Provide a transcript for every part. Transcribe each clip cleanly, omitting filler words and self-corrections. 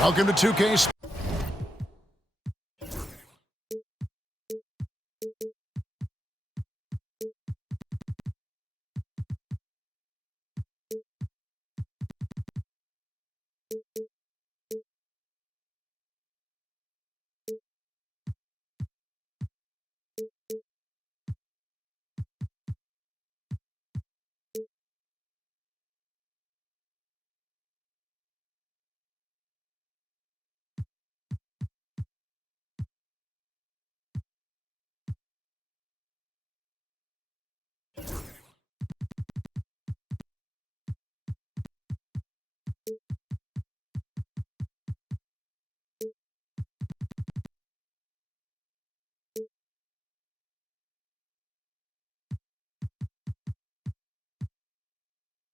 Welcome to 2K.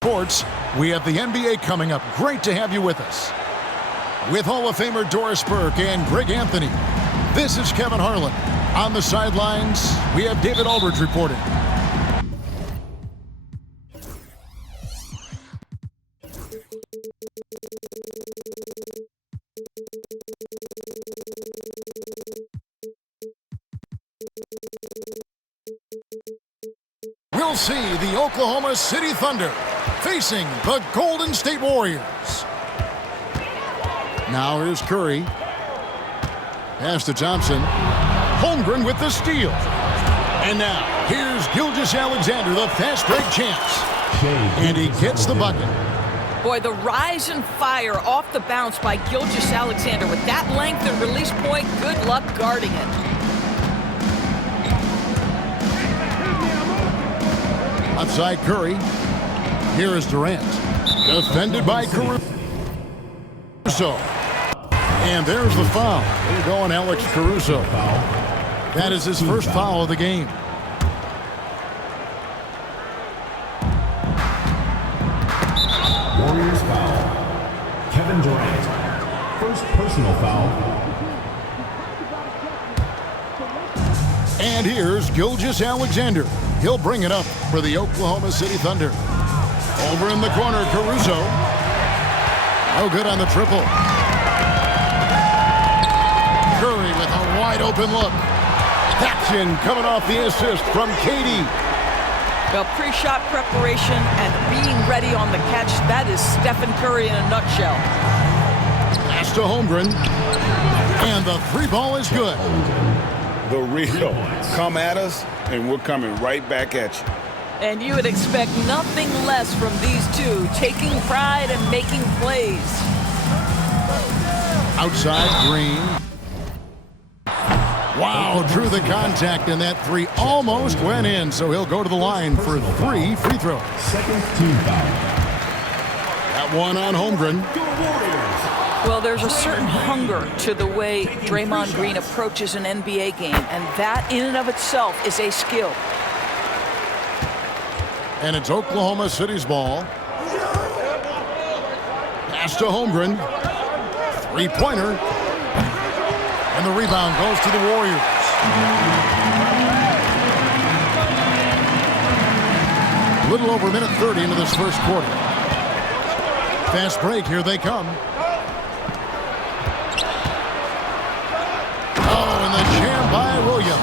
Sports, we have the NBA coming up. Great to have you with us. With Hall of Famer Doris Burke and Greg Anthony, this is Kevin Harlan. On the sidelines, we have David Aldridge reporting. We'll see the Oklahoma City Thunder facing the Golden State Warriors. Now here's Curry. Pass to Thompson. Holmgren with the steal. And now here's Gilgeous-Alexander, the fast break champs. And he gets the bucket. Boy, the rise and fire off the bounce by Gilgeous-Alexander. With that length and release point, good luck guarding it. Outside Curry. Here is Durant. Defended by Caruso. And there's the foul. There you go on Alex Caruso. That is his first foul of the game. Warriors foul. Kevin Durant. First personal foul. And here's Gilgeous-Alexander. He'll bring it up for the Oklahoma City Thunder. Over in the corner, Caruso. No good on the triple. Curry with a wide open look. Action coming off the assist from Katie. Well, pre-shot preparation and being ready on the catch, that is Stephen Curry in a nutshell. Pass to Holmgren. And the three ball is good. The real. Come at us, and we're coming right back at you. And you would expect nothing less from these two, taking pride and making plays. Outside, Green. Wow, drew the contact, and that three almost went in, so he'll go to the line for 3 free throws. Second team foul. That one on Holmgren. Well, there's a certain hunger to the way Draymond Green approaches an NBA game, and that in and of itself is a skill. And it's Oklahoma City's ball. Pass to Holmgren. Three-pointer. And the rebound goes to the Warriors. Little over a minute 30 into this first quarter. Fast break, here they come. Oh, and the jam by Williams.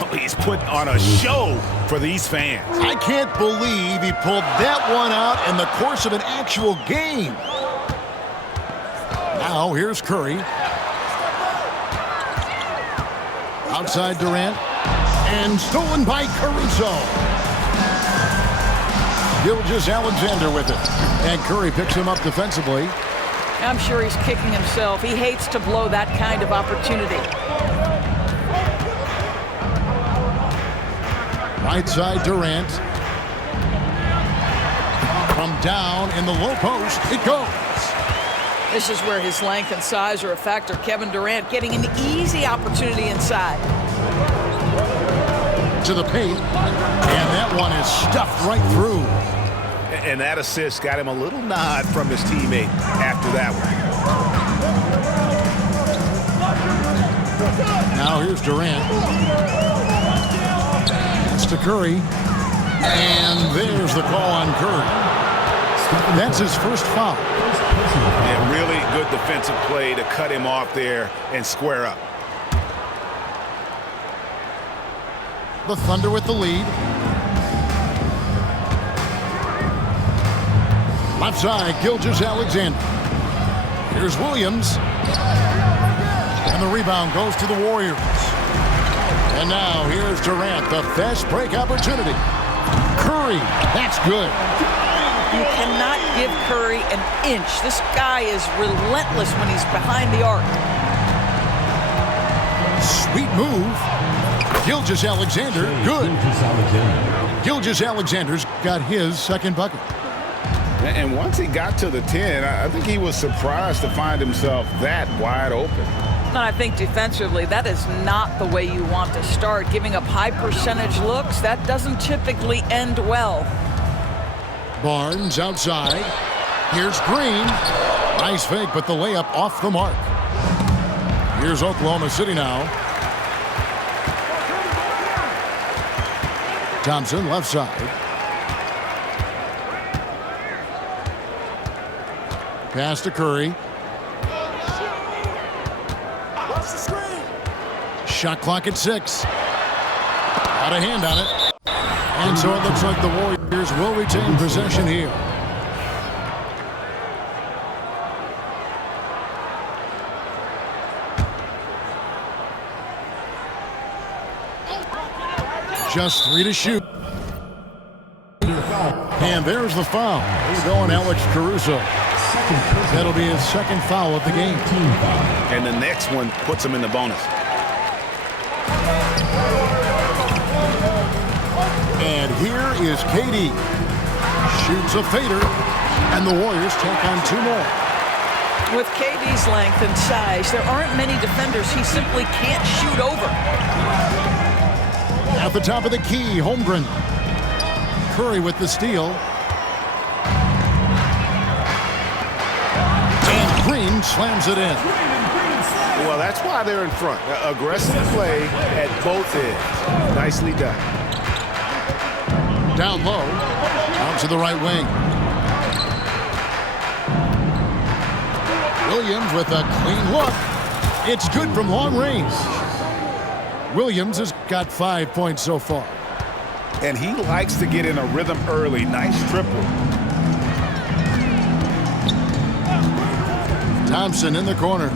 Oh, he's putting on a show for these fans. I can't believe he pulled that one out in the course of an actual game. Now, here's Curry. Outside Durant. And stolen by Caruso. Gilgeous-Alexander with it. And Curry picks him up defensively. I'm sure he's kicking himself. He hates to blow that kind of opportunity. Right side Durant. From down in the low post, it goes. This is where his length and size are a factor. Kevin Durant getting an easy opportunity inside. To the paint, and that one is stuffed right through. And that assist got him a little nod from his teammate after that one. Now here's Durant. It's to Curry. And there's the call on Curry. That's his first foul. And really good defensive play to cut him off there and square up. The Thunder with the lead. Left side, Gilgeous-Alexander. Here's Williams. And the rebound goes to the Warriors. And now here's Durant, the fast break opportunity. Curry, that's good. You cannot give Curry an inch. This guy is relentless when he's behind the arc. Sweet move. Gilgeous-Alexander, good. Gilgeous-Alexander's got his second bucket. And once he got to the 10, I think he was surprised to find himself that wide open. And I think defensively, that is not the way you want to start. Giving up high percentage looks, that doesn't typically end well. Barnes outside. Here's Green. Nice fake, but the layup off the mark. Here's Oklahoma City now. Thompson, left side. Pass to Curry. Shot clock at 6. Out of hand on it. And so it looks like the Warriors will retain possession here. Just 3 to shoot. And there's the foul. He's going Alex Caruso. That'll be his second foul of the game. And the next one puts him in the bonus. And here is KD. Shoots a fader. And the Warriors take on 2 more. With KD's length and size, there aren't many defenders he simply can't shoot over. At the top of the key, Holmgren. Curry with the steal. And Green slams it in. Well, that's why they're in front. Aggressive play at both ends. Nicely done. Down low. Out to the right wing. Williams with a clean look. It's good from long range. Williams has got 5 points so far. And he likes to get in a rhythm early. Nice triple. Thompson in the corner.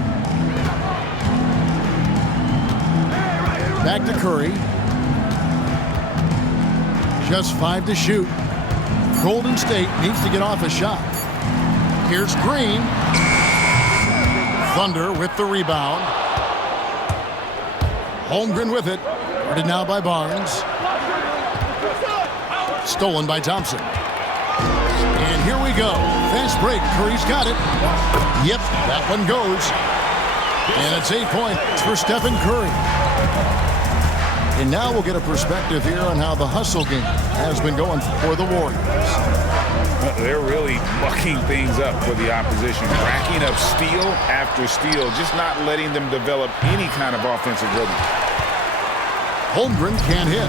Back to Curry. Just 5 to shoot. Golden State needs to get off a shot. Here's Green. Thunder with the rebound. Holmgren with it. Guarded now by Barnes. Stolen by Thompson. And here we go. Fast break. Curry's got it. Yep, that one goes. And it's 8 points for Stephen Curry. And now we'll get a perspective here on how the hustle game has been going for the Warriors. They're really mucking things up for the opposition. Racking up steal after steal. Just not letting them develop any kind of offensive rhythm. Holmgren can't hit.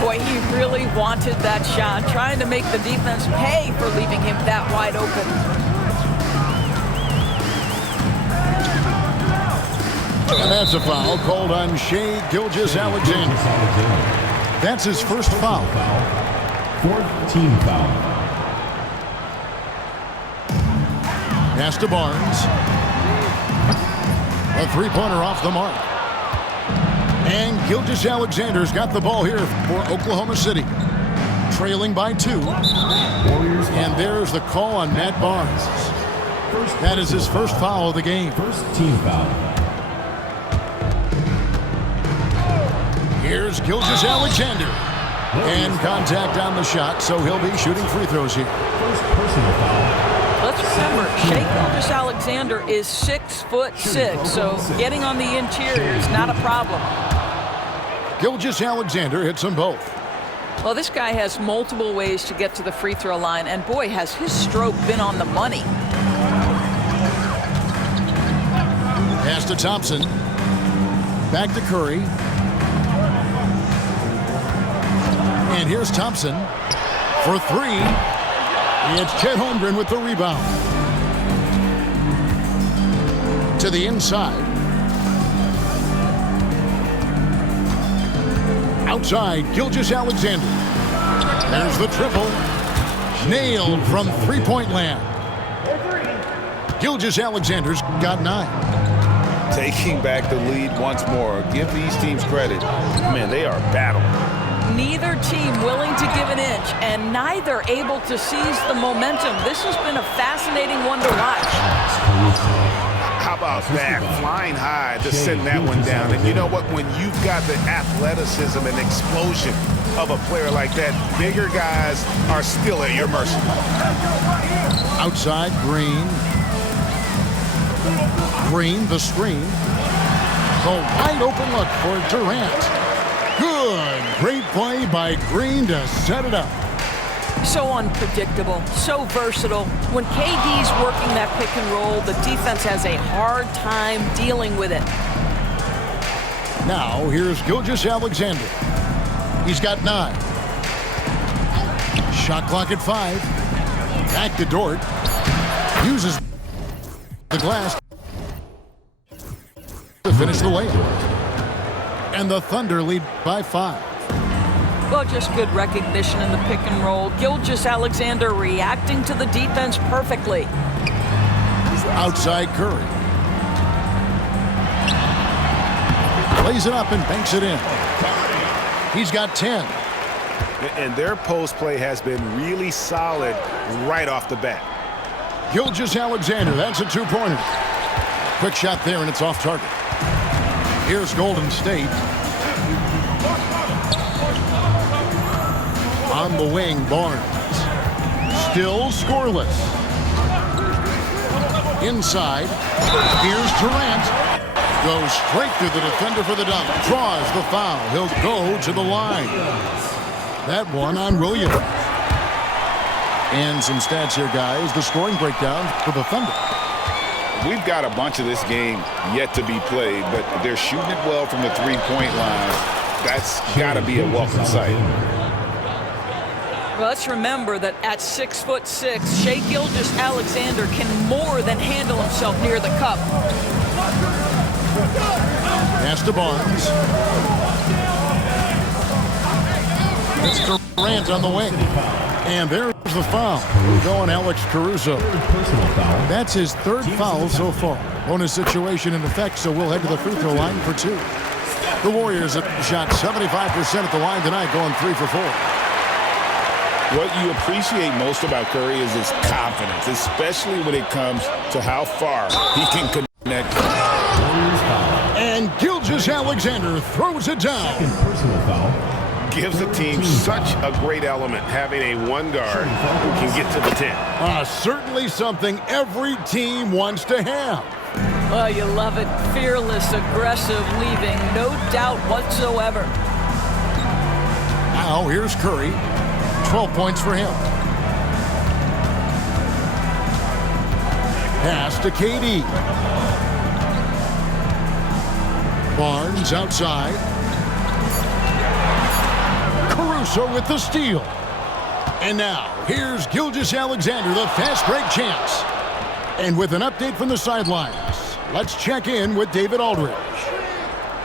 Boy, he really wanted that shot, trying to make the defense pay for leaving him that wide open. And that's a foul called on Shai Gilgeous-Alexander. That's his first foul. Fourth team foul. Pass to Barnes. A three-pointer off the mark. And Gilgeous-Alexander's got the ball here for Oklahoma City. Trailing by 2. And there's the call on Matt Barnes. That is his first foul of the game. First team foul. Here's Gilgeous-Alexander. And contact on the shot, so he'll be shooting free throws here. First personal foul. Let's remember, Shai Gilgeous-Alexander is 6'6", so getting on the interior is not a problem. Gilgeous-Alexander hits them both. Well, this guy has multiple ways to get to the free throw line, and boy, has his stroke been on the money. Pass to Thompson. Back to Curry. And here's Thompson for 3. It's Chet Holmgren with the rebound. To the inside. Outside, Gilgeous-Alexander. There's the triple. Nailed from three-point land. Gilgeous-Alexander's got 9. Taking back the lead once more. Give these teams credit. Man, they are battling. Neither team willing to give an inch, and neither able to seize the momentum. This has been a fascinating one to watch. How about that? Flying high to send that one down. And you know what? When you've got the athleticism and explosion of a player like that, bigger guys are still at your mercy. Outside, Green. Green, the screen. The wide open look for Durant. Good. Great play by Green to set it up. So unpredictable, so versatile. When KD's working that pick and roll, the defense has a hard time dealing with it. Now, here's Gilgeous-Alexander. He's got 9. Shot clock at 5. Back to Dort. Uses the glass to finish the layup. And the Thunder lead by 5. Well, just good recognition in the pick and roll. Gilgeous-Alexander reacting to the defense perfectly. Outside Curry. Lays it up and banks it in. He's got 10. And their post play has been really solid right off the bat. Gilgeous-Alexander, that's a 2-pointer. Quick shot there, and it's off target. Here's Golden State. On the wing, Barnes. Still scoreless. Inside. Here's Durant. Goes straight through the defender for the dunk. Draws the foul. He'll go to the line. That one on Williams. And some stats here, guys. The scoring breakdown for the Thunder. We've got a bunch of this game yet to be played, but they're shooting it well from the three-point line. That's got to be a welcome sight. Well, let's remember that at 6'6", Shai Gilgeous-Alexander can more than handle himself near the cup. Pass to Barnes. It's Durant on the wing. And there's the foul. Going Alex Caruso. That's his 3rd foul so far. Bonus situation in effect, so we'll head to the free throw line for 2. The Warriors have shot 75% at the line tonight, going 3 for 4. What you appreciate most about Curry is his confidence, especially when it comes to how far he can connect. And Gilgeous-Alexander throws it down. Second personal foul. Gives the team such a great element, having a one guard who can get to the 10. Certainly something every team wants to have. Well, you love it. Fearless, aggressive, leaving no doubt whatsoever. Now here's Curry. 12 points for him. Pass to KD. Barnes outside. Caruso with the steal. And now, here's Gilgeous-Alexander, the fast break champs. And with an update from the sidelines, let's check in with David Aldridge.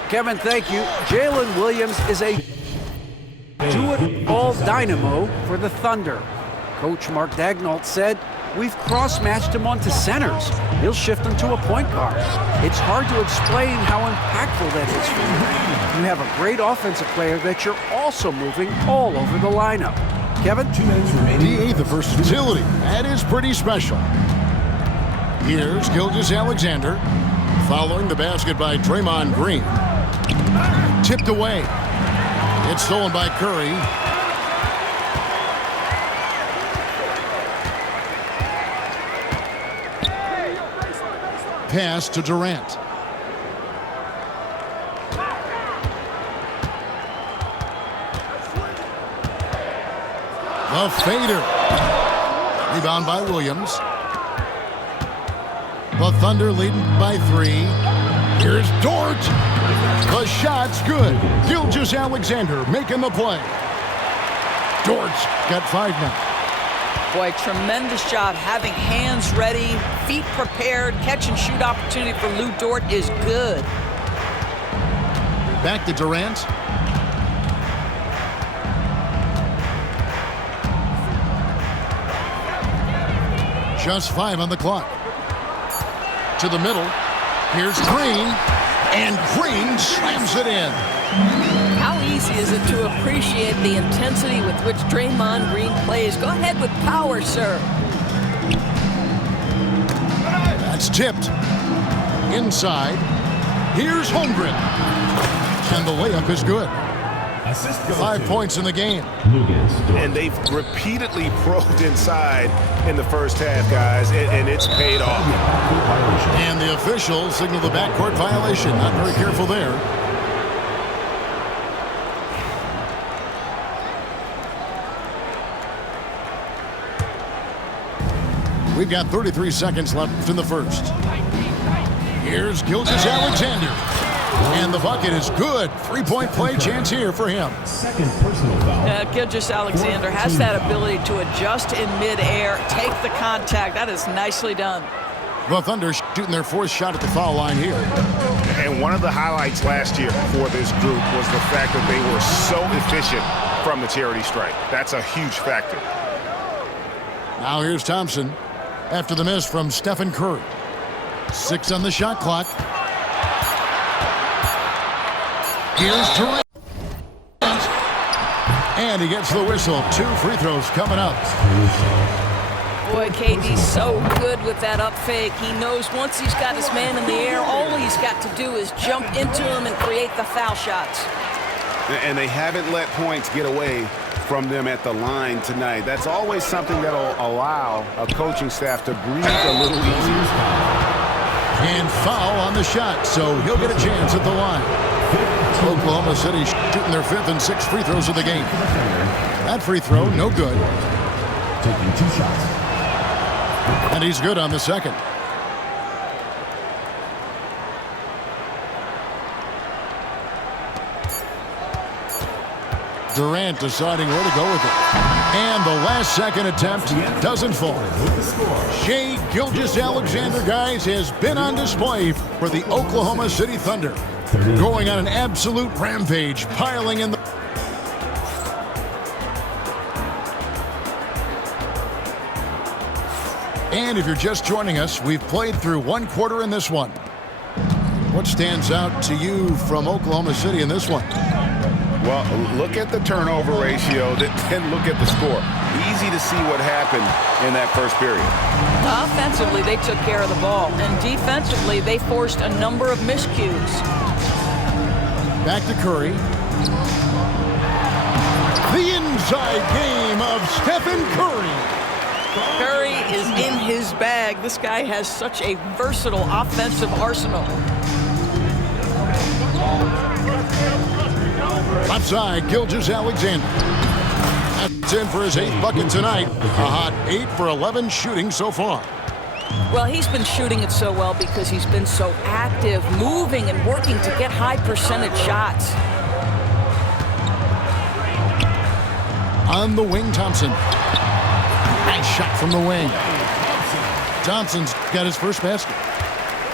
Kevin, thank you. Jalen Williams is a do-it-all dynamo for the Thunder. Coach Mark Daigneault said, "We've cross-matched him onto centers. He'll shift into a point guard. It's hard to explain how impactful that is for you. You have a great offensive player that you're also moving all over the lineup." Kevin? 2 minutes remaining. The versatility. That is pretty special. Here's Gilgeous-Alexander, following the basket by Draymond Green. Tipped away. It's stolen by Curry. Pass to Durant. The fader. Rebound by Williams. The Thunder leading by 3. Here's Dort. The shot's good. Gilgeous-Alexander making the play. Dort's got 5 now. Boy, tremendous job having hands ready, feet prepared. Catch and shoot opportunity for Lou Dort is good. Back to Durant. Just 5 on the clock. To the middle. Here's Green. And Green slams it in. How easy is it to appreciate the intensity with which Draymond Green plays? Go ahead with power, sir. That's tipped. Inside. Here's Holmgren. And the layup is good. Assist goes 5 to points in the game. Lucas Dort. And they've repeatedly probed inside in the first half, guys, and it's paid off. And the officials signal the backcourt violation. Not very careful there. We've got 33 seconds left in the first. Here's Gilgeous-Alexander. And the bucket is good. 3-point play chance here for him. Second personal foul. Gilgeous-Alexander has that ability to adjust in midair, take the contact. That is nicely done. The Thunder shooting their 4th shot at the foul line here. And one of the highlights last year for this group was the fact that they were so efficient from the charity stripe. That's a huge factor. Now here's Thompson after the miss from Stephen Curry. 6 on the shot clock. Here's Durant. And he gets the whistle. 2 free throws coming up. Boy, KD's so good with that up fake. He knows once he's got his man in the air, all he's got to do is jump into him and create the foul shots. And they haven't let points get away from them at the line tonight. That's always something that'll allow a coaching staff to breathe a little easier. And foul on the shot, so he'll get a chance at the line. Oklahoma City shooting their 5th and 6th free throws of the game. That free throw, no good. Taking 2 shots. And he's good on the second. Durant deciding where to go with it. And the last second attempt doesn't fall. Shai Gilgeous-Alexander, guys, has been on display for the Oklahoma City Thunder. Going on an absolute rampage, piling in the... And if you're just joining us, we've played through 1 quarter in this one. What stands out to you from Oklahoma City in this one? Well, look at the turnover ratio, then look at the score. Easy to see what happened in that first period. Offensively, they took care of the ball, and defensively, they forced a number of miscues. Back to Curry. The inside game of Stephen Curry. Curry is in his bag. This guy has such a versatile offensive arsenal. Left side, Gilgeous-Alexander. That's in for his 8th bucket tonight. A hot 8 for 11 shooting so far. Well, he's been shooting it so well because he's been so active, moving and working to get high percentage shots. On the wing, Thompson. Nice shot from the wing. Thompson's got his first basket.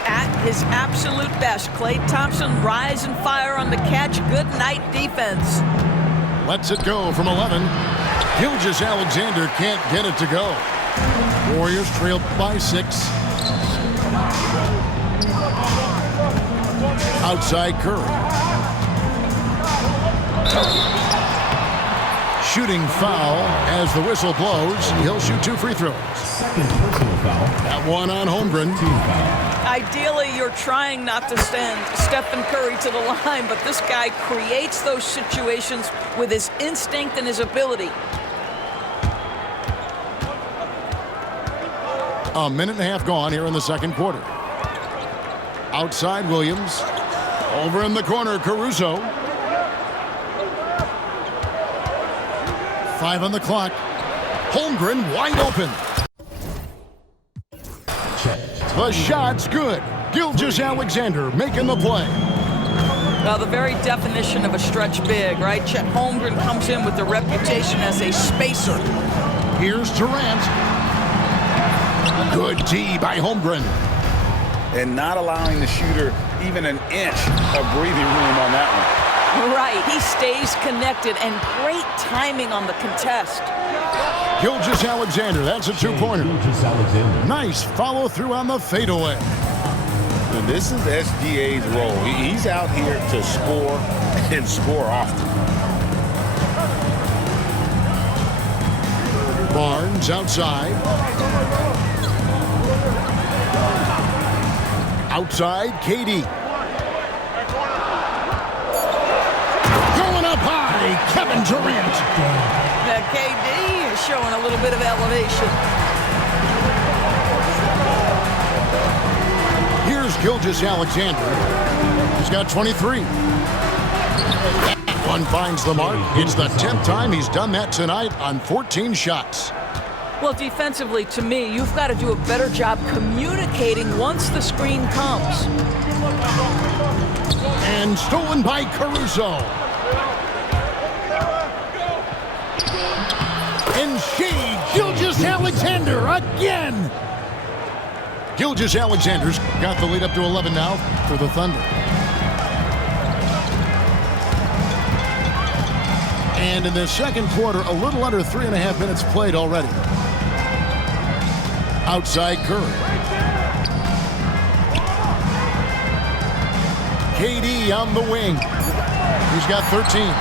At his absolute best, Klay Thompson rise and fire on the catch. Good night defense. Lets it go from 11. Gilgeous-Alexander can't get it to go. Warriors trail by 6. Outside Curry. Shooting foul as the whistle blows. He'll shoot 2 free throws. Second personal foul. That one on Holmgren. Team foul. Ideally, you're trying not to send Stephen Curry to the line, but this guy creates those situations with his instinct and his ability. A minute and a half gone here in the second quarter. Outside Williams. Over in the corner, Caruso. 5 on the clock. Holmgren wide open. The shot's good. Gilgeous-Alexander making the play. Well, the very definition of a stretch big, right? Chet Holmgren comes in with the reputation as a spacer. Here's Durant. Good D by Holmgren. And not allowing the shooter even an inch of breathing room on that one. Right, he stays connected, and great timing on the contest. Gilgeous-Alexander, that's a 2-pointer. Gilgeous-Alexander. Nice follow through on the fadeaway. And this is SGA's role. He's out here to score and score often. Barnes outside. Outside, KD. Going up high, Kevin Durant. Now, KD is showing a little bit of elevation. Here's Gilgeous-Alexander. He's got 23. That one finds the mark. It's the 10th time he's done that tonight on 14 shots. Well, defensively, to me, you've got to do a better job communicating once the screen comes. And stolen by Caruso. And Gilgeous-Alexander again. Gilgeous-Alexander's got the lead up to 11 now for the Thunder. And in the second quarter, a little under 3.5 minutes played already. Outside Curry. KD on the wing. He's got 13.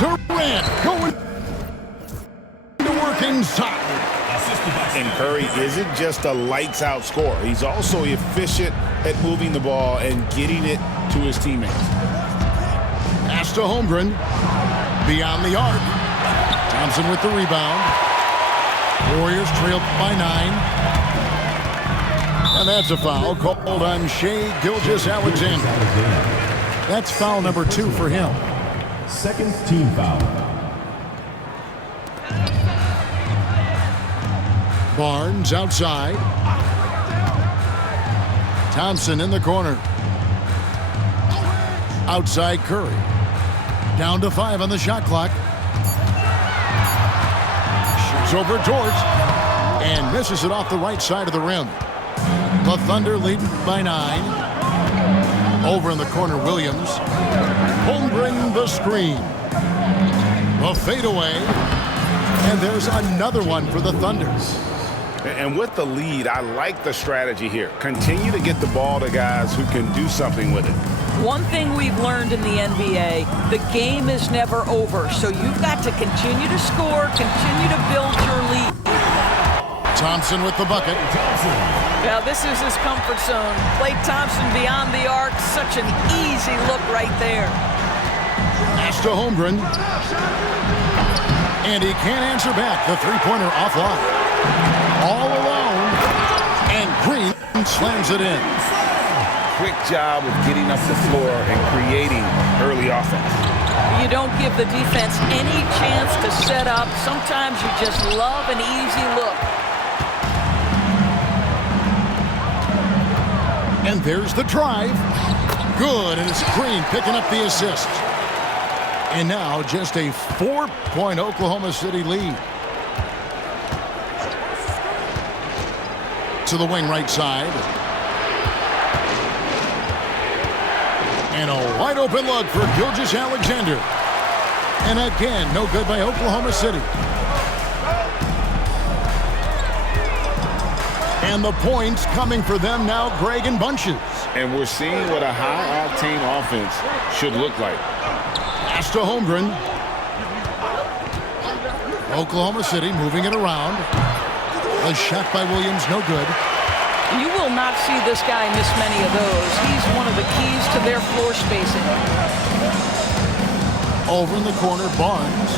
Durant going to work inside. And Curry isn't just a lights-out scorer. He's also efficient at moving the ball and getting it to his teammates. Pass to Holmgren. Beyond the arc. Thompson with the rebound. Warriors trailed by 9. And that's a foul called on Shai Gilgeous-Alexander. That's foul number 2 for him. Second team foul. Barnes outside. Thompson in the corner. Outside Curry. Down to 5 on the shot clock. Shoots over Dort. And misses it off the right side of the rim. The Thunder leading by 9. Over in the corner, Williams. Holmgren the screen. The fadeaway. And there's another one for the Thunder. And with the lead, I like the strategy here. Continue to get the ball to guys who can do something with it. One thing we've learned in the NBA, the game is never over. So you've got to continue to score, continue to build your lead. Thompson with the bucket. Now this is his comfort zone. Klay Thompson beyond the arc, such an easy look right there. Pass to Holmgren. And he can't answer back. The three-pointer offline. All alone. And Green slams it in. Quick job of getting up the floor and creating early offense. You don't give the defense any chance to set up. Sometimes you just love an easy look. And there's the drive. Good, and it's Green picking up the assist. And now just a 4-point Oklahoma City lead. To the wing right side. And a wide open look for Gilgeous-Alexander. And again, no good by Oklahoma City. And the points coming for them now, Greg, in bunches. And we're seeing what a high-octane offense should look like. Pass to Holmgren. Oklahoma City moving it around. A shot by Williams, no good. You will not see this guy miss many of those. He's one of the keys to their floor spacing. Over in the corner, Barnes.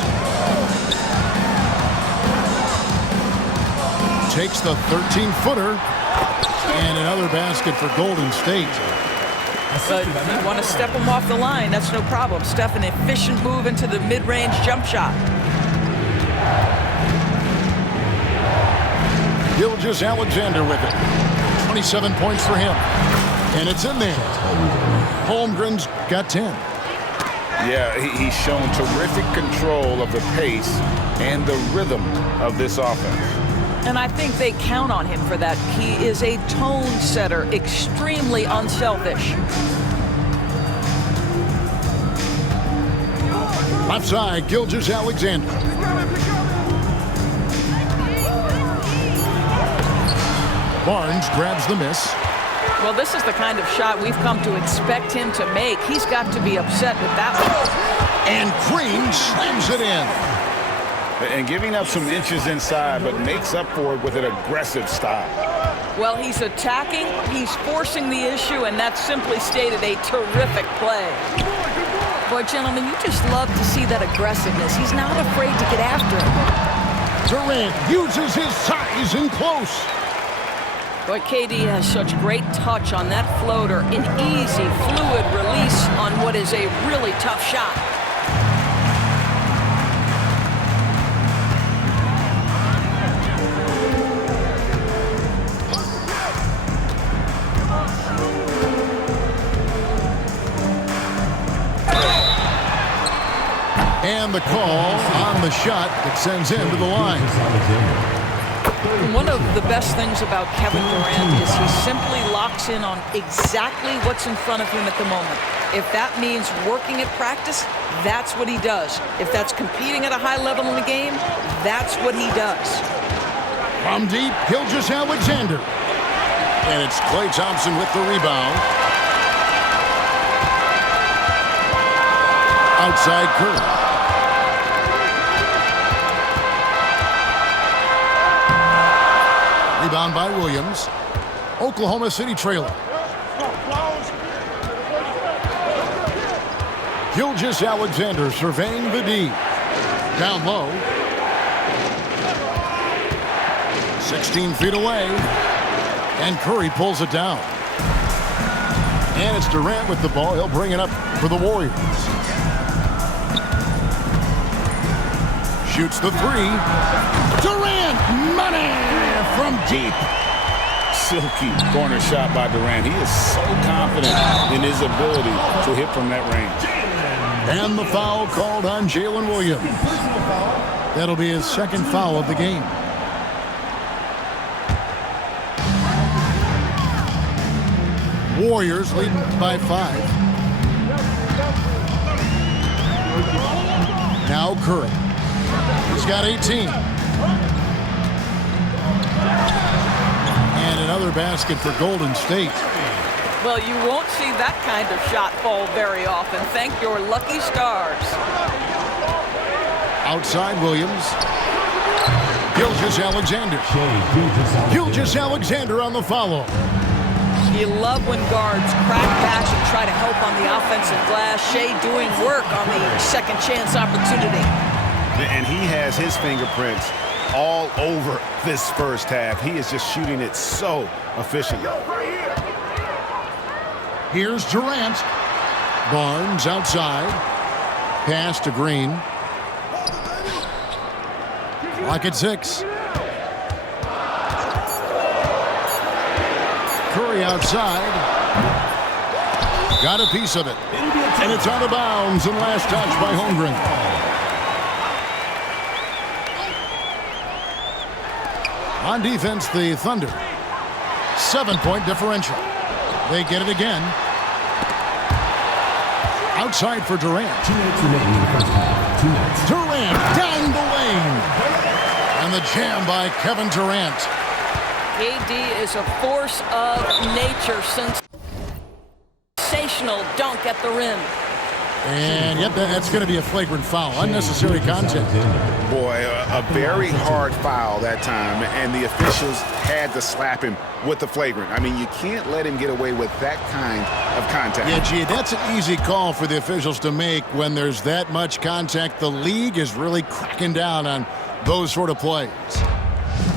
Takes the 13-footer. And another basket for Golden State. But you want to step him off the line, that's no problem. Steph, an efficient move into the mid-range jump shot. Gilgeous-Alexander with it. 27 points for him. And it's in there. Holmgren's got 10. Yeah, he's shown terrific control of the pace and the rhythm of this offense. And I think they count on him for that. He is a tone setter, extremely unselfish. Left side, Gilgeous-Alexander. Barnes grabs the miss. Well, this is the kind of shot we've come to expect him to make. He's got to be upset with that one. And Green slams it in. And giving up some inches inside, but makes up for it with an aggressive stop. Well, he's attacking, he's forcing the issue, and that's simply stated a terrific play. Boy, gentlemen, you just love to see that aggressiveness. He's not afraid to get after it. Durant uses his size in close. Boy, KD has such great touch on that floater. An easy, fluid release on what is a really tough shot. And the call on the shot that sends him to the line. One of the best things about Kevin Durant is he simply locks in on exactly what's in front of him at the moment. If that means working at practice, that's what he does. If that's competing at a high level in the game, that's what he does. From deep, Gilgeous-Alexander. And it's Klay Thompson with the rebound. Outside Curry. Rebound by Williams. Oklahoma City trailer. Gilgeous-Alexander surveying the D. Down low. 16 feet away. And Curry pulls it down. And it's Durant with the ball. He'll bring it up for the Warriors. Shoots the three. Durant, money from deep. Silky corner shot by Durant. He is so confident in his ability to hit from that range. And the foul called on Jalen Williams. That'll be his second foul of the game. Warriors leading by 5. Now Curry. He's got 18. And another basket for Golden State. Well, you won't see that kind of shot fall very often. Thank your lucky stars. Outside Williams. Gilgeous-Alexander. Gilgeous-Alexander on the follow. You love when guards crack back and try to help on the offensive glass. Shea doing work on the second chance opportunity. And he has his fingerprints all over this first half. He is just shooting it so efficiently. Here's Durant. Barnes outside. Pass to Green. Clock at 6. Curry outside. Got a piece of it. And it's out of bounds and last touch by Holmgren. On defense, the Thunder. 7-point differential. They get it again. Outside for Durant. 2 minutes remaining in the first half. 2 minutes. Durant down the lane. And the jam by Kevin Durant. KD is a force of nature. Sensational dunk at the rim. And yep, that's going to be a flagrant foul. Unnecessary contact. Boy, a very hard foul that time, and the officials had to slap him with the flagrant. I mean, you can't let him get away with that kind of contact. Yeah, gee, that's an easy call for the officials to make when there's that much contact. The league is really cracking down on those sort of plays.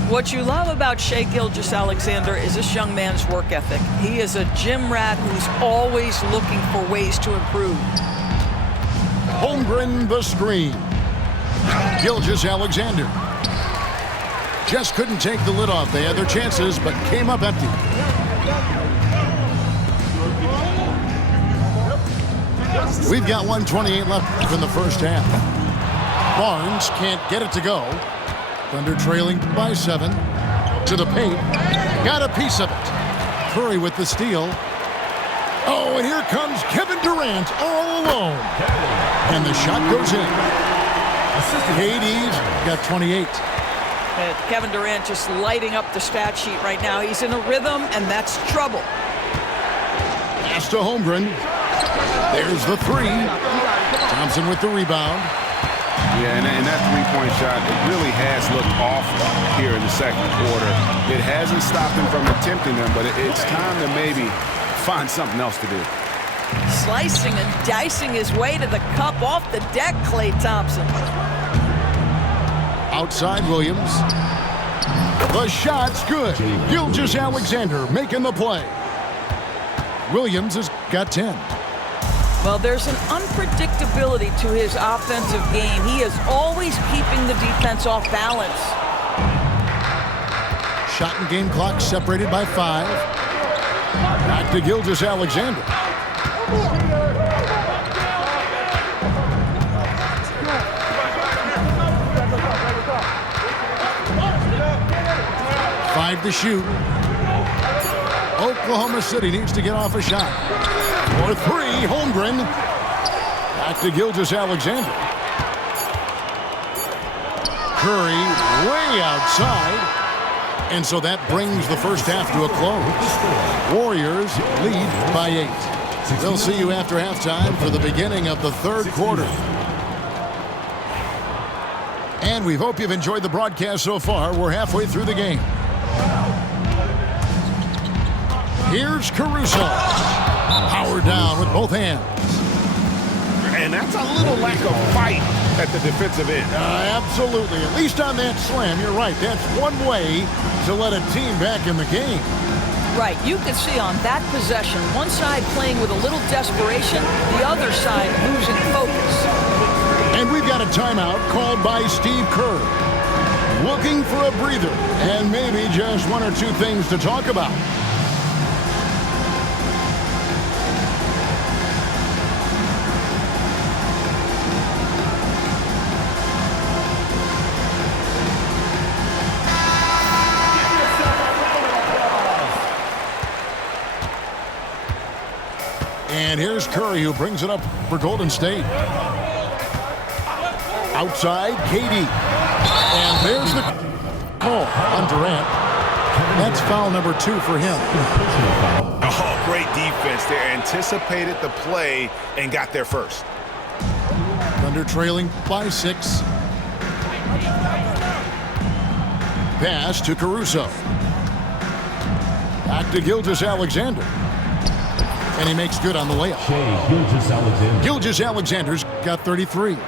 What you love about Shai Gilgeous-Alexander is this young man's work ethic. He is a gym rat who's always looking for ways to improve. Holmgren the screen. Gilgeous-Alexander just couldn't take the lid off. They had their chances, but came up empty. We've got 1:28 left in the first half. Barnes can't get it to go. Thunder trailing by 7. To the paint. Got a piece of it. Curry with the steal. Oh, and here comes Kevin Durant all alone. And the shot goes in. KD's got 28. Kevin Durant just lighting up the stat sheet right now. He's in a rhythm, and that's trouble. Pass to Holmgren. There's the 3. Thompson with the rebound. Yeah, and that three-point shot, it really has looked off here in the second quarter. It hasn't stopped him from attempting them, but it's time to maybe find something else to do. Slicing and dicing his way to the cup off the deck, Klay Thompson. Outside Williams. The shot's good. Gilgeous-Alexander making the play. Williams has got 10. Well, there's an unpredictability to his offensive game. He is always keeping the defense off balance. Shot and game clock separated by 5. Back to Gilgeous-Alexander. Five to shoot. Oklahoma City needs to get off a shot. For 3, Holmgren. Back to Gilgeous-Alexander. Curry way outside. And so that brings the first half to a close. Warriors lead by 8. They'll see you after halftime for the beginning of the third quarter. And we hope you've enjoyed the broadcast so far. We're halfway through the game. Here's Caruso. Power down with both hands. And that's a little lack of fight at the defensive end. Absolutely. At least on that slam, you're right. That's one way to let a team back in the game. Right. You can see on that possession, one side playing with a little desperation, the other side losing focus. And we've got a timeout called by Steve Kerr. Looking for a breather and maybe just 1 or 2 things to talk about. And here's Curry, who brings it up for Golden State. Outside, KD. And there's the call on Durant. That's foul number 2 for him. Oh, great defense there. Anticipated the play and got there first. Thunder trailing by 6. Pass to Caruso. Back to Gilgeous-Alexander. And he makes good on the layup. Gilgeous-Alexander's got 33.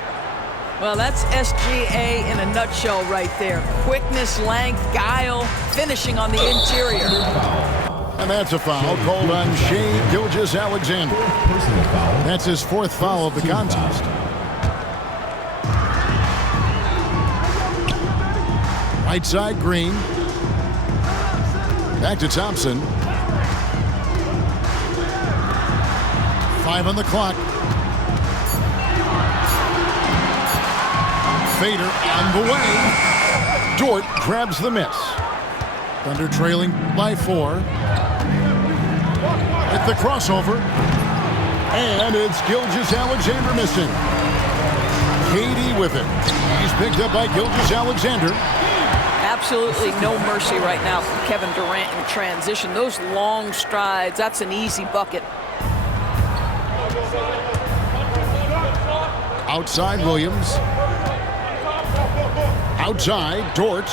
Well, that's SGA in a nutshell right there. Quickness, length, guile, finishing on the interior. And that's a foul called on Shai Gilgeous-Alexander. That's his 4th foul of the contest. Right side, Green. Back to Thompson. 5 on the clock. fader on the way. Dort grabs the miss. Thunder trailing by 4. With the crossover. And it's Gilgeous-Alexander missing. KD with it. He's picked up by Gilgeous-Alexander. Absolutely no mercy right now from Kevin Durant in transition. Those long strides, that's an easy bucket. Outside Williams. Outside Dort.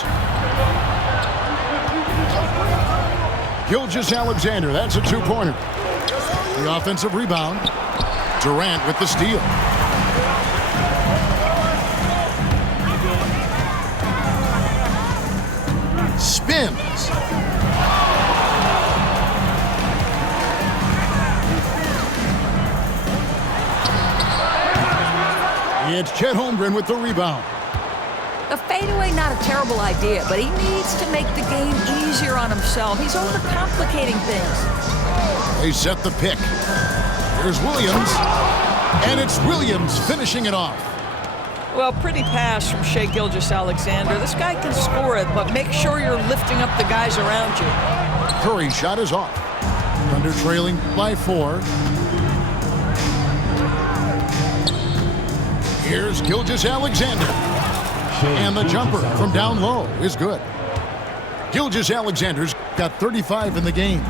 Gilgeous-Alexander, that's a 2-pointer. The offensive rebound. Durant with the steal. Spins. It's Chet Holmgren with the rebound. A fadeaway, not a terrible idea, but he needs to make the game easier on himself. He's overcomplicating things. They set the pick. There's Williams. And it's Williams finishing it off. Well, pretty pass from Shai Gilgeous-Alexander. This guy can score it, but make sure you're lifting up the guys around you. Curry's shot is off. Thunder trailing by 4. Here's Gilgeous-Alexander. And the jumper from down low is good. Gilgeous-Alexander's got 35 in the game.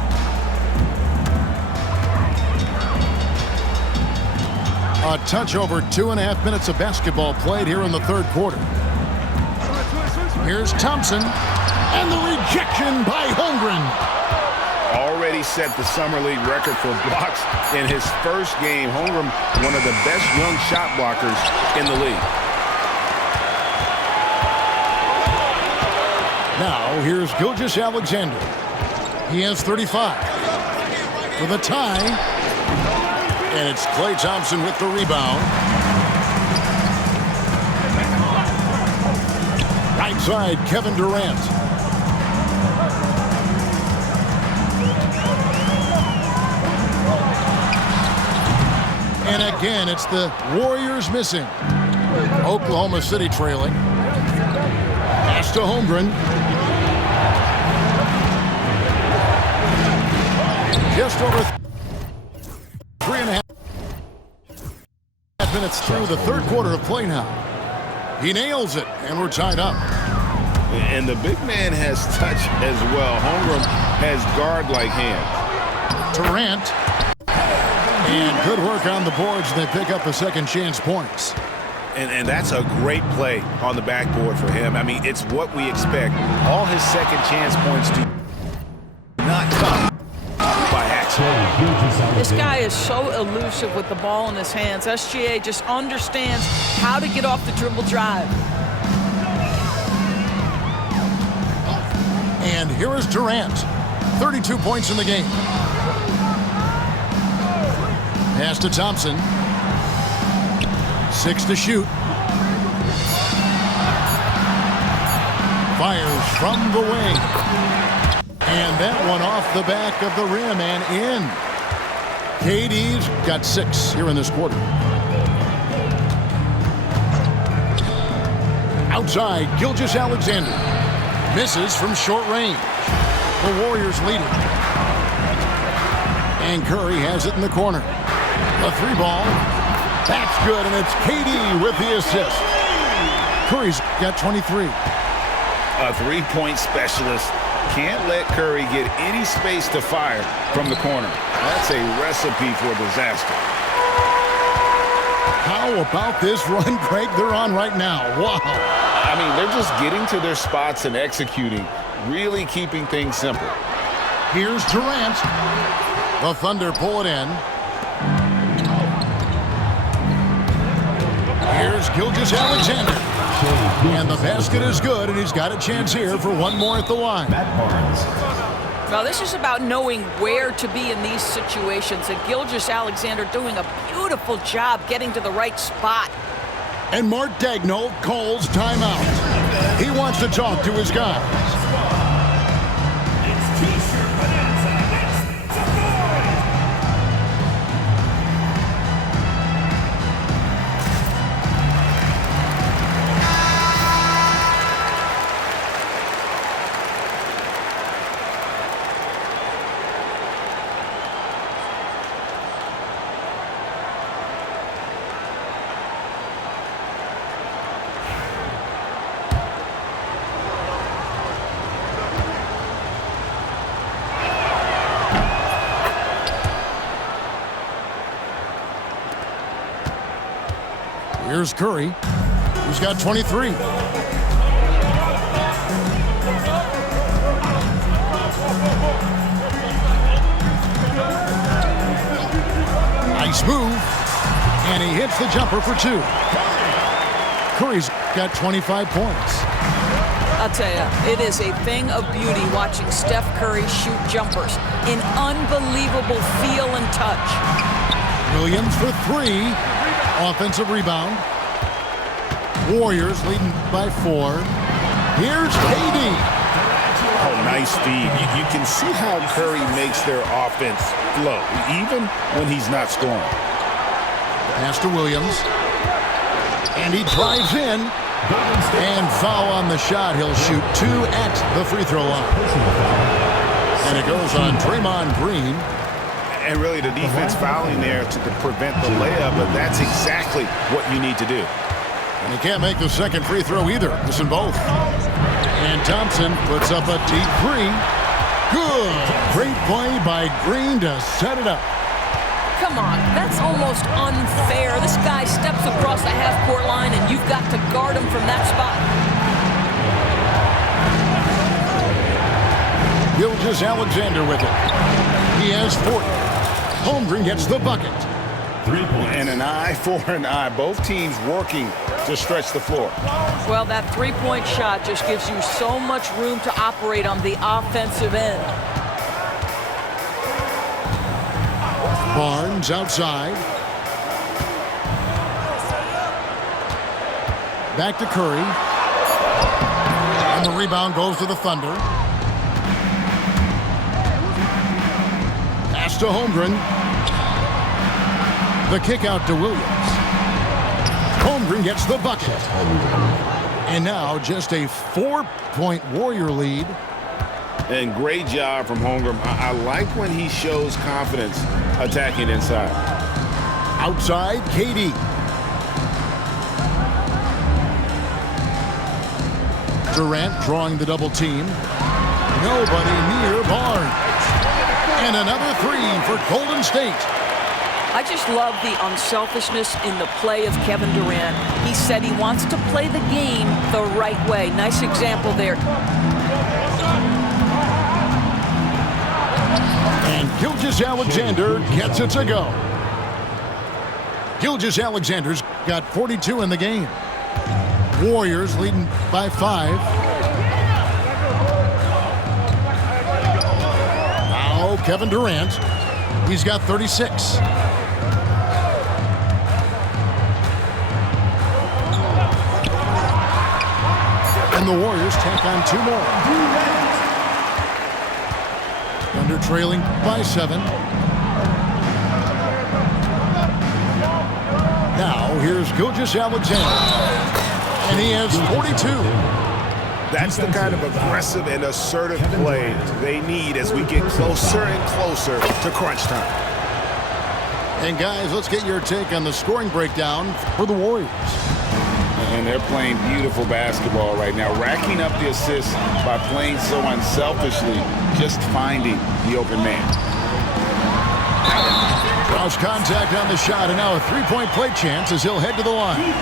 A touch over 2.5 minutes of basketball played here in the third quarter. Here's Thompson. And the rejection by Holmgren. Already set the Summer League record for blocks in his first game. Holmgren, one of the best young shot blockers in the league. Now, here's Gilgeous-Alexander. He has 35. For the tie. And it's Klay Thompson with the rebound. Right side, Kevin Durant. And again, it's the Warriors missing. Oklahoma City trailing. Pass to Holmgren. Just over 3.5 minutes through the third quarter of play now. He nails it, and we're tied up. And the big man has touch as well. Holmgren has guard-like hands. Durant. And good work on the boards. They pick up a second chance points. And that's a great play on the backboard for him. I mean, it's what we expect. All his second chance points do not come by accident. This guy is so elusive with the ball in his hands. SGA just understands how to get off the dribble drive. And here is Durant. 32 points in the game. Pass to Thompson. 6 to shoot. Fires from the wing. And that one off the back of the rim and in. KD's got 6 here in this quarter. Outside, Gilgeous-Alexander. Misses from short range. The Warriors lead it. And Curry has it in the corner. A 3-ball. That's good, and it's KD with the assist. Curry's got 23. A three-point specialist can't let Curry get any space to fire from the corner. That's a recipe for disaster. How about this run, Craig, they're on right now? Wow. I mean, they're just getting to their spots and executing, really keeping things simple. Here's Durant. The Thunder pull it in. Here's Gilgeous-Alexander. And the basket is good, and he's got a chance here for one more at the line. Now, this is about knowing where to be in these situations, and Gilgeous-Alexander doing a beautiful job getting to the right spot. And Mark Daigneault calls timeout. He wants to talk to his guys. Here's Curry, who's got 23. Nice move, and he hits the jumper for 2. Curry's got 25 points. I'll tell you, it is a thing of beauty watching Steph Curry shoot jumpers in unbelievable feel and touch. Williams for 3. Offensive rebound. Warriors leading by 4. Here's KD. Oh, nice feed. You can see how Curry makes their offense flow, even when he's not scoring. Pass to Williams. And he drives in. And foul on the shot. He'll shoot 2 at the free throw line. And it goes on Draymond Green. And really the defense fouling there to prevent the layup, but that's exactly what you need to do. And he can't make the second free throw either. Listen both. And Thompson puts up a deep 3. Good. Great play by Green to set it up. Come on, that's almost unfair. This guy steps across the half-court line, and you've got to guard him from that spot. Gilgeous-Alexander with it. He has 40. Holmgren gets the bucket. 3 points. And an eye for an eye. Both teams working to stretch the floor. Well, that three-point shot just gives you so much room to operate on the offensive end. Barnes outside. Back to Curry. And the rebound goes to the Thunder. Pass to Holmgren. The kick out to Williams. Holmgren gets the bucket. And now just a 4-point Warrior lead. And great job from Holmgren. I like when he shows confidence attacking inside. Outside, KD. Durant drawing the double team. Nobody near Barnes. And another 3 for Golden State. I just love the unselfishness in the play of Kevin Durant. He said he wants to play the game the right way. Nice example there. And Gilgeous-Alexander gets it to go. Gilgeous-Alexander's got 42 in the game. Warriors leading by 5. Now Kevin Durant. He's got 36. And the Warriors take on 2 more. Thunder trailing by 7. Now here's Gilgeous-Alexander. And he has 42. That's the kind of aggressive and assertive play they need as we get closer and closer to crunch time. And guys, let's get your take on the scoring breakdown for the Warriors. And they're playing beautiful basketball right now, racking up the assists by playing so unselfishly, just finding the open man. Cross contact on the shot, and now a 3-point play chance as he'll head to the line.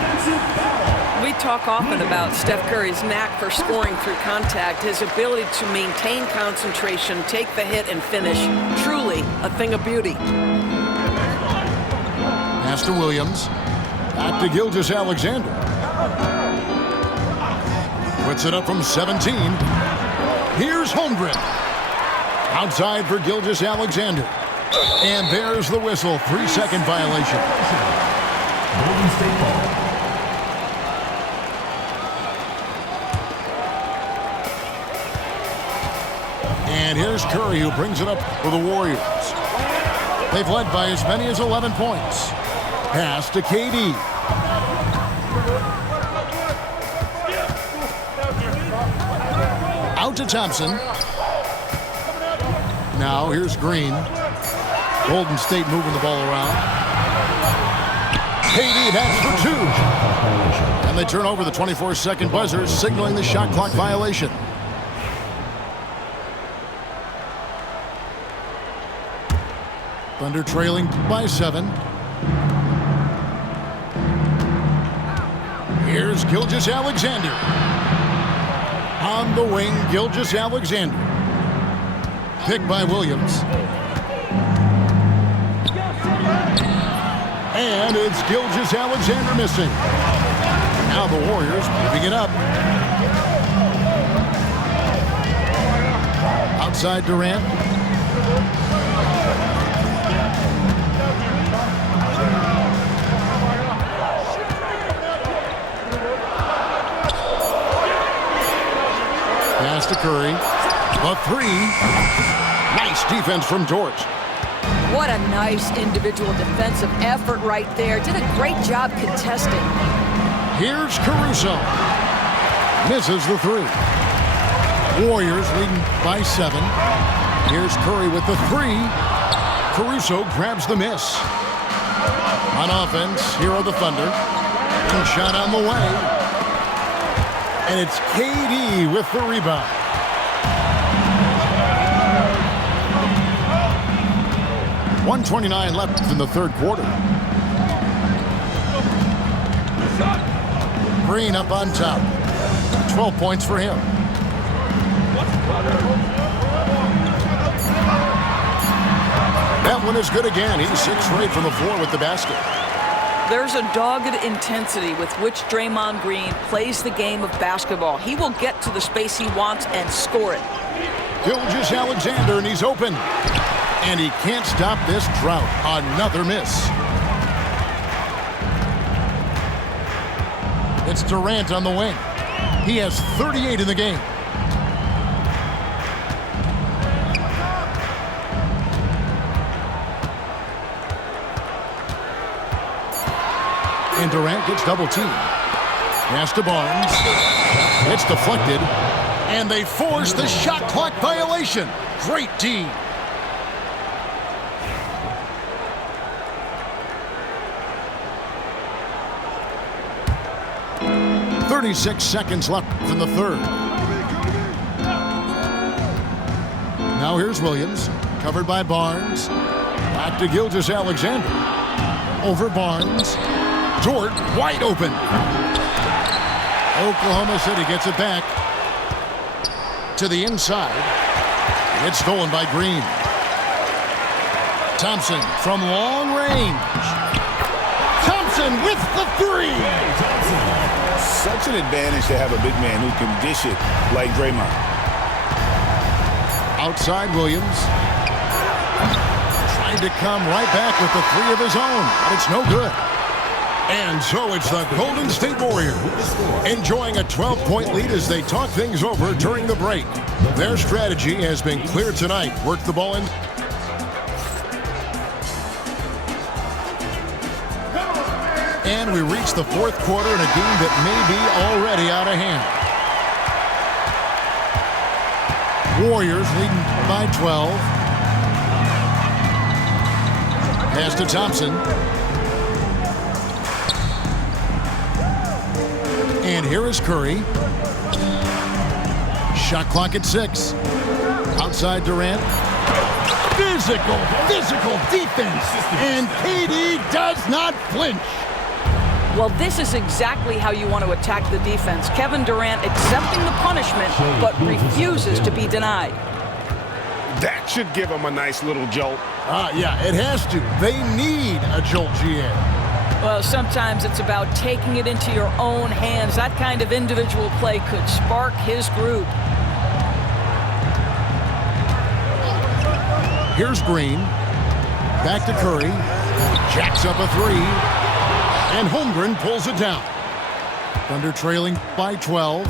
We talk often about Steph Curry's knack for scoring through contact, his ability to maintain concentration, take the hit, and finish. Truly a thing of beauty. Pass to Williams. Back to Gilgeous-Alexander. Puts it up from 17. Here's Holmgren. Outside for Gilgeous-Alexander. And there's the whistle. 3-second violation. Golden State ball. And here's Curry, who brings it up for the Warriors. They've led by as many as 11 points. Pass to KD. Out to Thompson. Now here's Green. Golden State moving the ball around. KD, that's for 2. And they turn over the 24-second buzzer, signaling the shot clock violation. Thunder trailing by 7. Here's Gilgeous-Alexander. On the wing, Gilgeous-Alexander. Picked by Williams. And it's Gilgeous-Alexander missing. Now the Warriors moving it up. Outside Durant. Pass to Curry. A three. Nice defense from George. What a nice individual defensive effort right there. Did a great job contesting. Here's Caruso. Misses the three. Warriors leading by 7. Here's Curry with the 3. Caruso grabs the miss. On offense, here are the Thunder. And shot on the way. And it's KD with the rebound. .129 left in the third quarter. Green up on top. 12 points for him. That one is good again. He's 6 for 8 from the floor with the basket. There's a dogged intensity with which Draymond Green plays the game of basketball. He will get to the space he wants and score it. Gilgeous-Alexander, and he's open. And he can't stop this drought. Another miss. It's Durant on the wing. He has 38 in the game. And Durant gets double teamed. Pass to Barnes. It's deflected. And they force the shot clock violation. Great D. .36 seconds left in the third. Now here's Williams. Covered by Barnes. Back to Gilgeous-Alexander. Over Barnes. Dort wide open. Oklahoma City gets it back. To the inside. It's stolen by Green. Thompson from long range. Thompson with the 3. Such an advantage to have a big man who can dish it like Draymond. Outside Williams. Trying to come right back with the 3 of his own, but it's no good. And so it's the Golden State Warriors enjoying a 12-point lead as they talk things over during the break. Their strategy has been clear tonight. Work the ball in. And we reach the fourth quarter in a game that may be already out of hand. Warriors leading by 12. Pass to Thompson. And here is Curry. Shot clock at 6. Outside Durant. Physical defense. And KD does not flinch. Well, this is exactly how you want to attack the defense. Kevin Durant accepting the punishment, but refuses to be denied. That should give him a nice little jolt. Yeah, it has to. They need a jolt, GA. Well, sometimes it's about taking it into your own hands. That kind of individual play could spark his group. Here's Green. Back to Curry. Jacks up a 3. And Holmgren pulls it down. Thunder trailing by 12.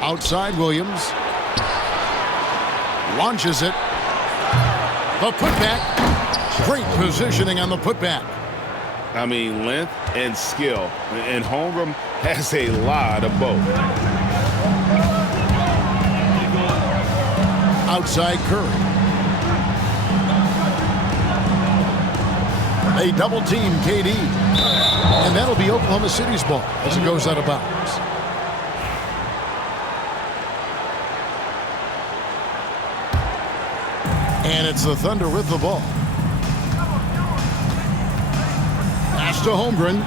Outside Williams. Launches it. The putback. Great positioning on the putback. I mean, length and skill. And Holmgren has a lot of both. Outside Curry. They double team KD. And that'll be Oklahoma City's ball as it goes out of bounds. And it's the Thunder with the ball. Pass to Holmgren.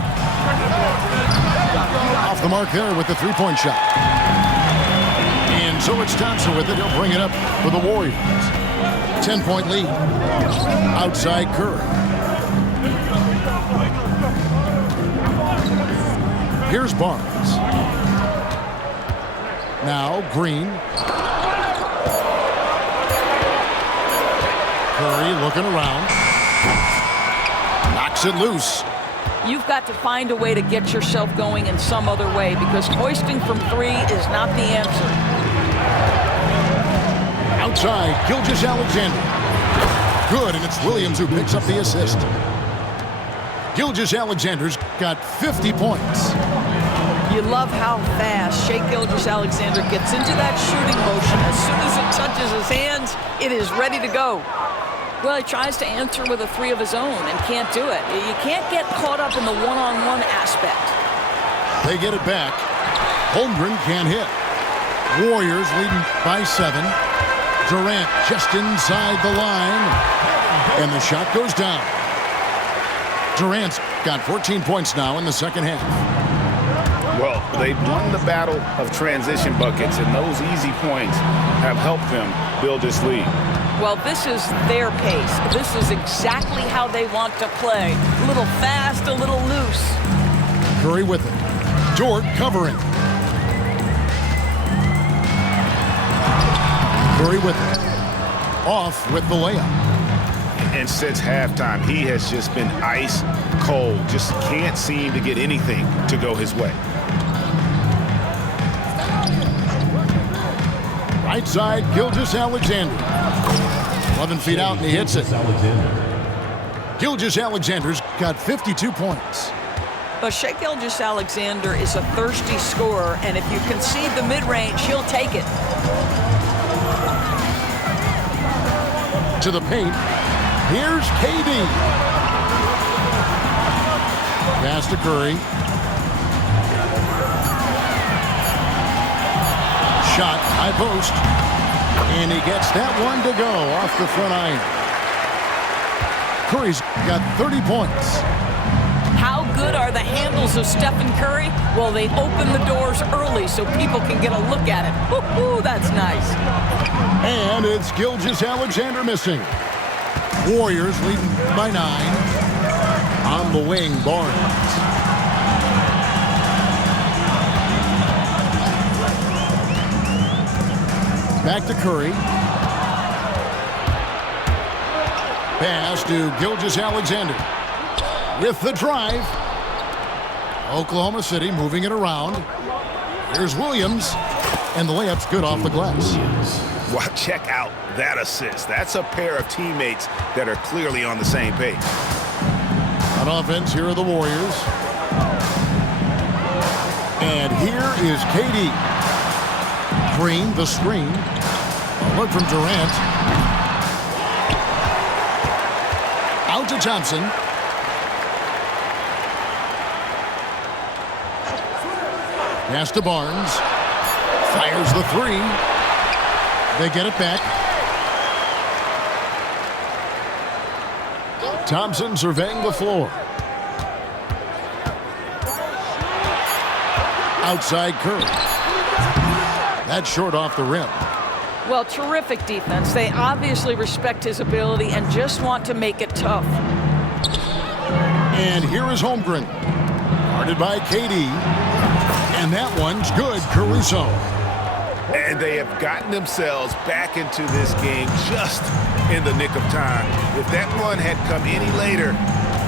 Off the mark there with the three-point shot. And so it's Thompson with it. He'll bring it up for the Warriors. 10-point lead. Outside Curry. Here's Barnes. Now Green. Curry looking around. Knocks it loose. You've got to find a way to get yourself going in some other way because hoisting from three is not the answer. Outside, Gilgeous-Alexander. Good, and it's Williams who picks up the assist. Gilgeous-Alexander's got 50 points. You love how fast Shai Gilgeous-Alexander gets into that shooting motion. As soon as it touches his hands, it is ready to go. Well, he tries to answer with a three of his own and can't do it. You can't get caught up in the one-on-one aspect. They get it back. Holmgren can't hit. Warriors leading by 7. Durant just inside the line. And the shot goes down. Durant's got 14 points now in the second half. Well, they've won the battle of transition buckets, and those easy points have helped them build this lead. Well, this is their pace. This is exactly how they want to play. A little fast, a little loose. Curry with it. Dort covering. Curry with it. Off with the layup. And since halftime, he has just been ice cold. Just can't seem to get anything to go his way. Right side, Gilgeous-Alexander. 11 feet out, and he hits it. Gilgeous-Alexander's got 52 points. But Shai Gilgeous-Alexander is a thirsty scorer, and if you concede the mid-range, he'll take it. To the paint. Here's KD. Pass to Curry. Shot, high post. And he gets that one to go off the front iron. Curry's got 30 points. How good are the handles of Stephen Curry? Well, they open the doors early so people can get a look at it. Woo-hoo, that's nice. And it's Gilgeous-Alexander missing. Warriors leading by 9. On the wing, Barnes. Back to Curry. Pass to Gilgeous-Alexander. With the drive. Oklahoma City moving it around. Here's Williams. And the layup's good off the glass. Well, check out that assist. That's a pair of teammates that are clearly on the same page. On offense, here are the Warriors. And here is KD. Green, the screen. A look from Durant. Out to Thompson. Pass to Barnes. Fires the three. They get it back. Thompson surveying the floor. Outside Curry. That's short off the rim. Well, terrific defense. They obviously respect his ability and just want to make it tough. And here is Holmgren. Guarded by KD. And that one's good, Caruso. And they have gotten themselves back into this game just in the nick of time. If that run had come any later,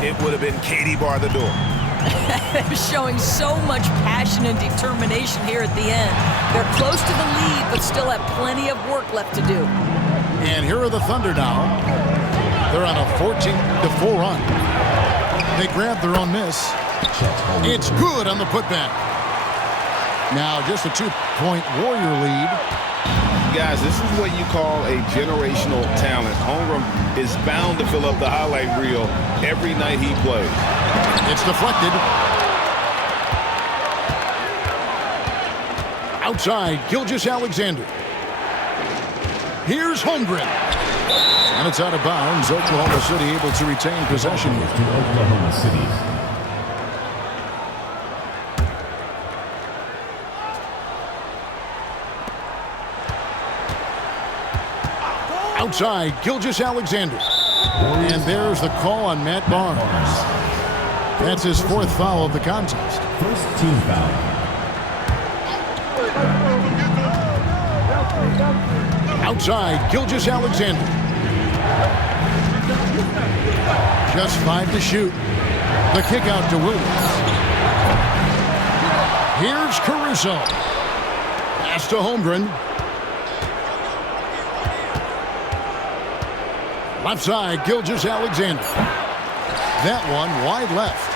it would have been KD bar the door. They're showing so much passion and determination here at the end. They're close to the lead, but still have plenty of work left to do. And here are the Thunder now. They're on a 14-4 run. They grab their own miss. It's good on the putback. Now just a 2-point Warrior lead. Guys, this is what you call a generational talent. Holmgren is bound to fill up the highlight reel every night he plays. It's deflected. Outside, Gilgeous-Alexander. Here's Holmgren. And it's out of bounds. Oklahoma City able to retain possession. To Oklahoma City. Outside, Gilgeous-Alexander. And there's the call on Matt Barnes. That's his 4th foul of the contest. First team foul. Outside, Gilgeous-Alexander. Just 5 to shoot. The kick out to Williams. Here's Caruso. Pass to Holmgren. Left side, Gilgeous-Alexander. That one wide left.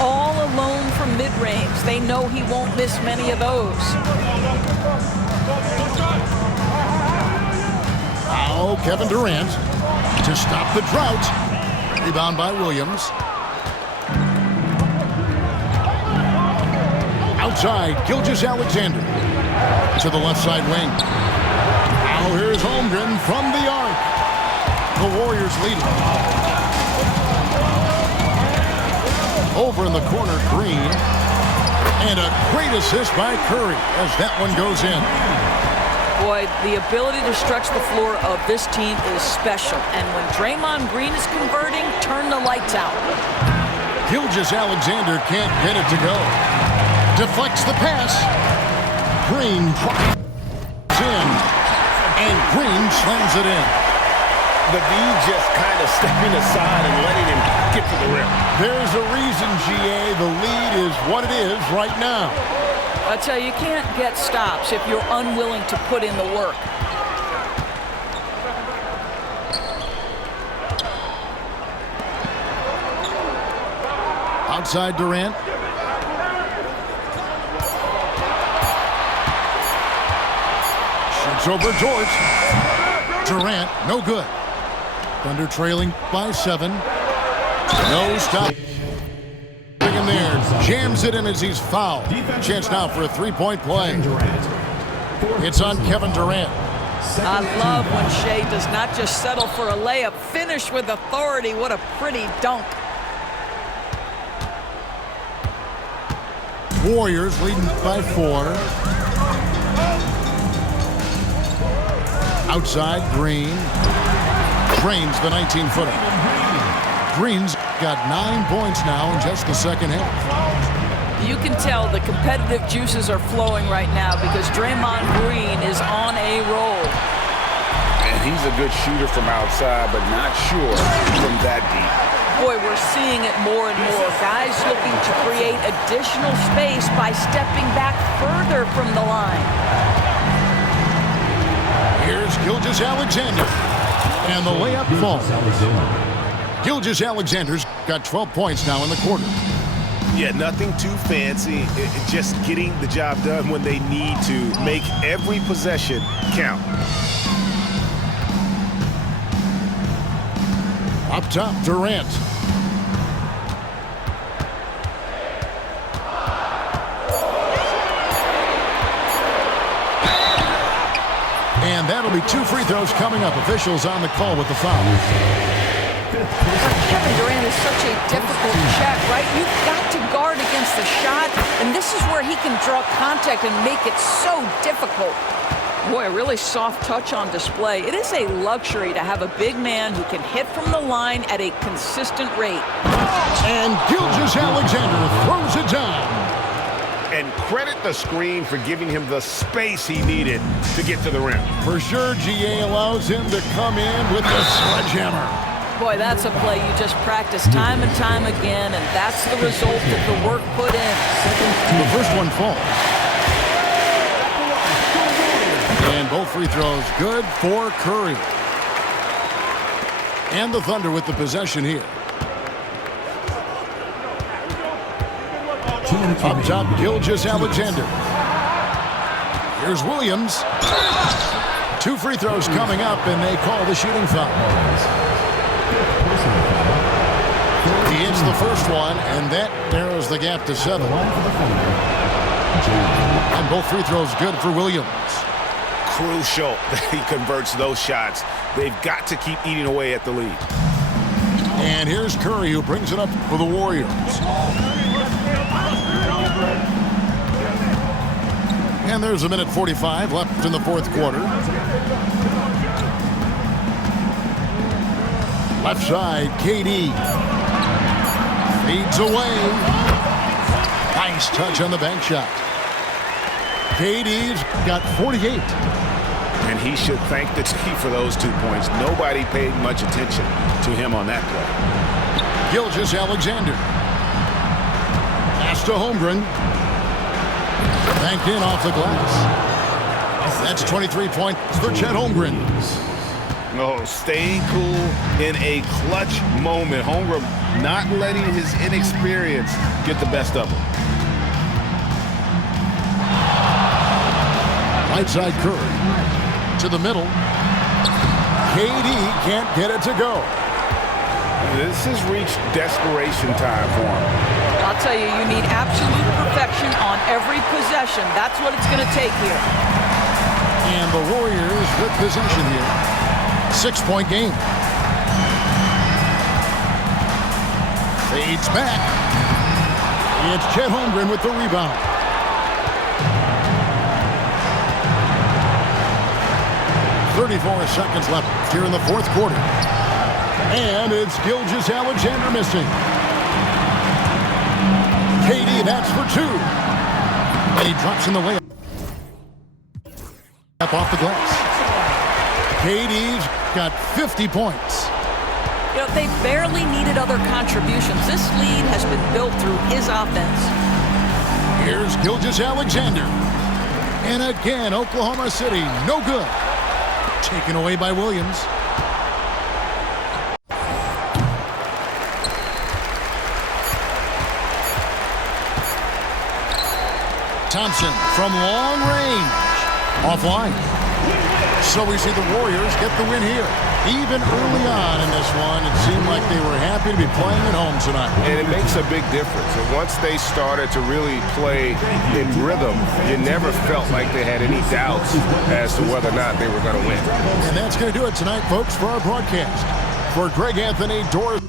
All alone from mid-range. They know he won't miss many of those. Now Kevin Durant to stop the drought. Rebound by Williams. Outside, Gilgeous-Alexander to the left side wing. Now here's Holmgren from the arc. The Warriors lead. Over in the corner, Green. And a great assist by Curry as that one goes in. Boy, the ability to stretch the floor of this team is special. And when Draymond Green is converting, turn the lights out. Gilgeous-Alexander can't get it to go. Deflects the pass. Green drops in. And Green slams it in. The V just kind of stepping aside and letting him get to the rim. There's a reason, GA, the lead is what it is right now. I tell you, you can't get stops if you're unwilling to put in the work. Outside Durant. Shoots over George. Durant, no good. Thunder trailing by 7. No stop. In there, jams it in as he's fouled. Chance now for a 3-point play. It's on Kevin Durant. I love when Shea does not just settle for a layup, finish with authority. What a pretty dunk. Warriors leading by 4. Outside, Green. Drains the 19-footer. Green's got 9 points now in just the second half. You can tell the competitive juices are flowing right now because Draymond Green is on a roll. And he's a good shooter from outside, but not sure from that deep. Boy, we're seeing it more and more. Guys looking to create additional space by stepping back further from the line. Here's Gilgeous-Alexander. And the layup falls. Gilgeous-Alexander's got 12 points now in the quarter. Yeah, nothing too fancy. Just getting the job done when they need to. Make every possession count. Up top, Durant. And that'll be 2 free throws coming up. Officials on the call with the foul. Kevin Durant is such a difficult check, right? You've got to guard against the shot, and this is where he can draw contact and make it so difficult. Boy, a really soft touch on display. It is a luxury to have a big man who can hit from the line at a consistent rate. And Gilgeous-Alexander throws it down. And credit the screen for giving him the space he needed to get to the rim. For sure, GA allows him to come in with the sledgehammer. Boy, that's a play you just practice time and time again, and that's the result of the work put in. The first one falls. And both free throws good for Curry. And the Thunder with the possession here. Up top, Gilgeous-Alexander. Here's Williams. 2 free throws coming up, and they call the shooting foul. He hits the first one, and that narrows the gap to 7. And both free throws good for Williams. Crucial that he converts those shots. They've got to keep eating away at the lead. And here's Curry, who brings it up for the Warriors. And there's a minute 45 left in the fourth quarter. Left side, KD. Fades away. Nice touch on the bank shot. KD's got 48. And he should thank the team for those 2 points. Nobody paid much attention to him on that play. Gilgeous-Alexander. Pass to Holmgren. Banked in off the glass. That's 23 points for Chet Holmgren. No, staying cool in a clutch moment. Holmgren not letting his inexperience get the best of him. Right side Curry. To the middle. KD can't get it to go. This has reached desperation time for him. I'll tell you, you need absolute perfection on every possession. That's what it's going to take here. And the Warriors with possession here. 6-point game. Fades back. It's Chet Holmgren with the rebound. .34 seconds left here in the fourth quarter. And it's Gilgeous-Alexander missing. KD, that's for 2. And he drops in the layup. Up off the glass. KD's got 50 points. You know, they barely needed other contributions. This lead has been built through his offense. Here's Gilgeous-Alexander. And again, Oklahoma City, no good. Taken away by Williams. Thompson from long range. Offline. So we see the Warriors get the win here. Even early on in this one, it seemed like they were happy to be playing at home tonight. And it makes a big difference. And once they started to really play in rhythm, you never felt like they had any doubts as to whether or not they were going to win. And that's going to do it tonight, folks, for our broadcast. For Greg Anthony, Doris.